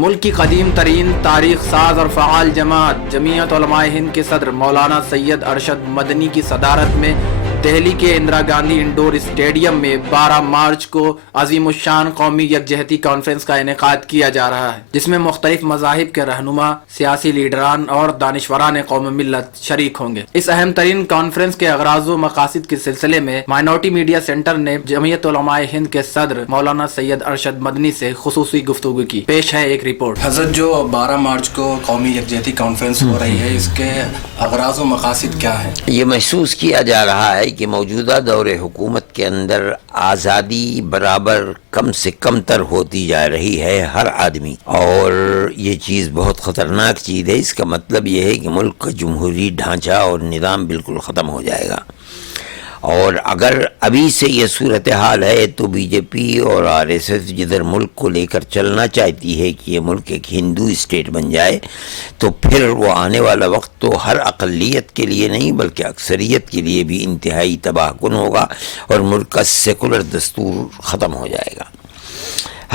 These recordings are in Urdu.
ملک کی قدیم ترین تاریخ ساز اور فعال جماعت جمعیت علماء ہند کے صدر مولانا سید ارشد مدنی کی صدارت میں دہلی کے اندرا گاندھی انڈور اسٹیڈیم میں 12 مارچ کو عظیم الشان قومی یکجہتی کانفرنس کا انعقاد کیا جا رہا ہے، جس میں مختلف مذاہب کے رہنما، سیاسی لیڈران اور دانشوران قوم ملت شریک ہوں گے۔ اس اہم ترین کانفرنس کے اغراض و مقاصد کے سلسلے میں مائنورٹی میڈیا سینٹر نے جمعیت علماء ہند کے صدر مولانا سید ارشد مدنی سے خصوصی گفتگو کی۔ پیش ہے ایک رپورٹ۔ حضرت، جو 12 مارچ کو قومی یکجہتی کانفرنس ہو رہی ہے، اس کے اغراض و مقاصد کیا ہیں؟ یہ محسوس کیا جا رہا ہے کہ موجودہ دور حکومت کے اندر آزادی برابر کم سے کم تر ہوتی جا رہی ہے ہر آدمی، اور یہ چیز بہت خطرناک چیز ہے۔ اس کا مطلب یہ ہے کہ ملک کا جمہوری ڈھانچہ اور نظام بالکل ختم ہو جائے گا، اور اگر ابھی سے یہ صورتحال ہے تو بی جے پی اور آر ایس ایس جدھر ملک کو لے کر چلنا چاہتی ہے کہ یہ ملک ایک ہندو اسٹیٹ بن جائے، تو پھر وہ آنے والا وقت تو ہر اقلیت کے لیے نہیں بلکہ اکثریت کے لیے بھی انتہائی تباہ کن ہوگا، اور ملک کا سیکولر دستور ختم ہو جائے گا۔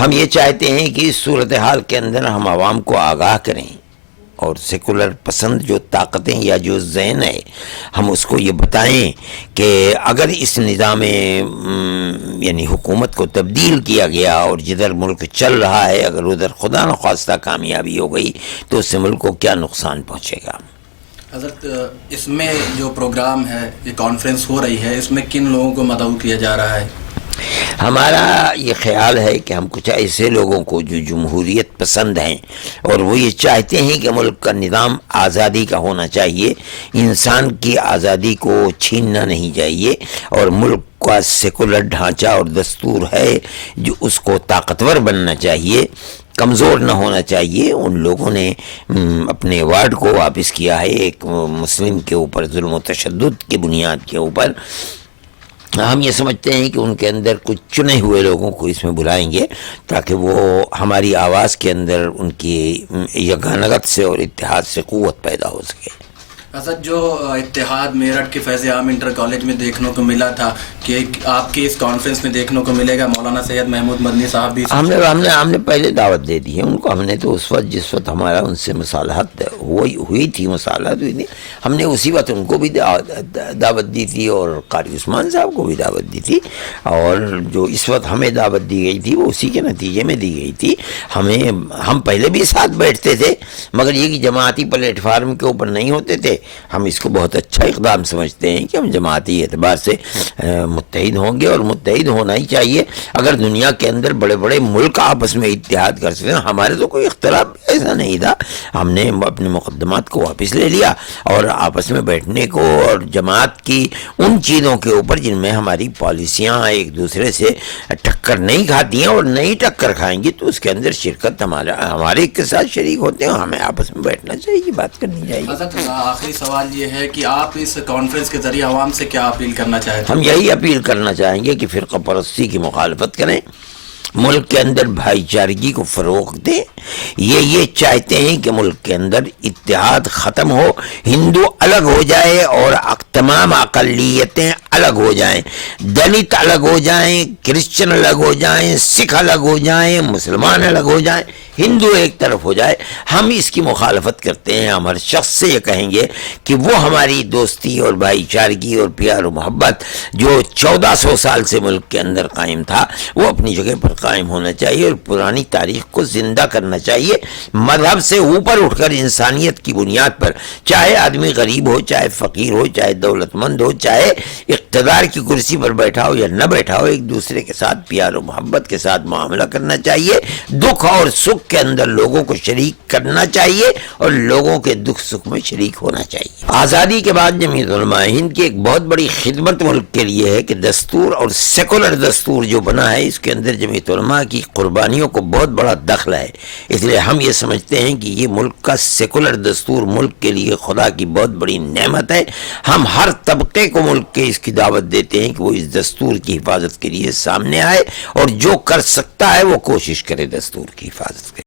ہم یہ چاہتے ہیں کہ اس صورتحال کے اندر ہم عوام کو آگاہ کریں، اور سیکولر پسند جو طاقتیں یا جو ذہن ہے، ہم اس کو یہ بتائیں کہ اگر اس نظام یعنی حکومت کو تبدیل کیا گیا اور جدھر ملک چل رہا ہے اگر ادھر خدا نخواستہ کامیابی ہو گئی تو اس سے ملک کو کیا نقصان پہنچے گا۔ حضرت، اس میں جو پروگرام ہے، یہ کانفرنس ہو رہی ہے، اس میں کن لوگوں کو مدعو کیا جا رہا ہے؟ ہمارا یہ خیال ہے کہ ہم کچھ ایسے لوگوں کو جو جمہوریت پسند ہیں اور وہ یہ چاہتے ہیں کہ ملک کا نظام آزادی کا ہونا چاہیے، انسان کی آزادی کو چھیننا نہیں چاہیے، اور ملک کا سیکولر ڈھانچہ اور دستور ہے جو اس کو طاقتور بننا چاہیے، کمزور نہ ہونا چاہیے۔ ان لوگوں نے اپنے ایوارڈ کو واپس کیا ہے ایک مسلم کے اوپر ظلم و تشدد کی بنیاد کے اوپر۔ ہم یہ سمجھتے ہیں کہ ان کے اندر کچھ چنے ہوئے لوگوں کو اس میں بلائیں گے تاکہ وہ ہماری آواز کے اندر ان کی یگانگت سے اور اتحاد سے قوت پیدا ہو سکے۔ حضرت، جو اتحاد میرٹھ کے فیض عام انٹر کالج میں دیکھنے کو ملا تھا کہ آپ کی اس کانفرنس میں دیکھنے کو ملے گا، مولانا سید محمود مدنی صاحب بھی ہم نے پہلے دعوت دے دی ہے ان کو۔ ہم نے تو اس وقت جس وقت ہمارا ان سے مصالحت ہوئی تھی، مصالحت ہوئی تھی، ہم نے اسی وقت ان کو بھی دعوت دی تھی اور قاری عثمان صاحب کو بھی دعوت دی تھی، اور جو اس وقت ہمیں دعوت دی گئی تھی وہ اسی کے نتیجے میں دی گئی تھی۔ ہم پہلے بھی ساتھ بیٹھتے تھے، مگر یہ کہ جماعتی پلیٹ فارم کے اوپر نہیں ہوتے تھے۔ ہم اس کو بہت اچھا اقدام سمجھتے ہیں کہ ہم جماعتی اعتبار سے متحد ہوں گے، اور متحد ہونا ہی چاہیے۔ اگر دنیا کے اندر بڑے بڑے ملک آپس میں اتحاد کر سکتے ہیں، ہمارے تو کوئی اختلاف ایسا نہیں تھا، ہم نے اپنے مقدمات کو واپس لے لیا اور آپس میں بیٹھنے کو اور جماعت کی ان چیزوں کے اوپر جن میں ہماری پالیسیاں ایک دوسرے سے ٹکر نہیں کھاتی ہیں اور نہیں ٹکر کھائیں گی تو اس کے اندر شرکت ہمارے کے ساتھ شریک ہوتے ہیں، ہمیں آپس میں بیٹھنا چاہیے، بات کرنی چاہیے۔ حضرت، آخری سوال یہ ہے کہ آپ اس کانفرنس کے ذریعے عوام سے کیا اپیل کرنا چاہتے ہیں؟ ہم یہی اپیل کرنا چاہیں گے کہ فرقہ پرستی کی مخالفت کریں، ملک کے اندر بھائی چارگی کو فروغ دیں۔ یہ چاہتے ہیں کہ ملک کے اندر اتحاد ختم ہو، ہندو الگ ہو جائے اور تمام اقلیتیں الگ ہو جائیں، دلت الگ ہو جائیں، کرسچن الگ ہو جائیں، سکھ الگ ہو جائیں، مسلمان الگ ہو جائیں، ہندو ایک طرف ہو جائے۔ ہم اس کی مخالفت کرتے ہیں۔ ہم ہر شخص سے یہ کہیں گے کہ وہ ہماری دوستی اور بھائی چارگی اور پیار و محبت جو 1400 سال سے ملک کے اندر قائم تھا وہ اپنی جگہ پر قائم ہونا چاہیے، اور پرانی تاریخ کو زندہ کرنا چاہیے۔ مذہب سے اوپر اٹھ کر انسانیت کی بنیاد پر، چاہے آدمی غریب ہو، چاہے فقیر ہو، چاہے دولت مند ہو، چاہے اقتدار کی کرسی پر بیٹھا ہو یا نہ بیٹھا ہو، ایک دوسرے کے ساتھ پیار و محبت کے ساتھ معاملہ کرنا چاہیے۔ دکھ اور سکھ کے اندر لوگوں کو شریک کرنا چاہیے اور لوگوں کے دکھ سکھ میں شریک ہونا چاہیے۔ آزادی کے بعد جمعیت علماء ہند کی ایک بہت بڑی خدمت ملک کے لیے ہے کہ دستور اور سیکولر دستور جو بنا ہے اس کے اندر جمعیت علماء کی قربانیوں کو بہت بڑا دخل ہے۔ اس لیے ہم یہ سمجھتے ہیں کہ یہ ملک کا سیکولر دستور ملک کے لیے خدا کی بہت بڑی نعمت ہے۔ ہم ہر طبقے کو ملک کے اس کی دعوت دیتے ہیں کہ وہ اس دستور کی حفاظت کے لیے سامنے آئے، اور جو کر سکتا ہے وہ کوشش کرے دستور کی حفاظت کرے۔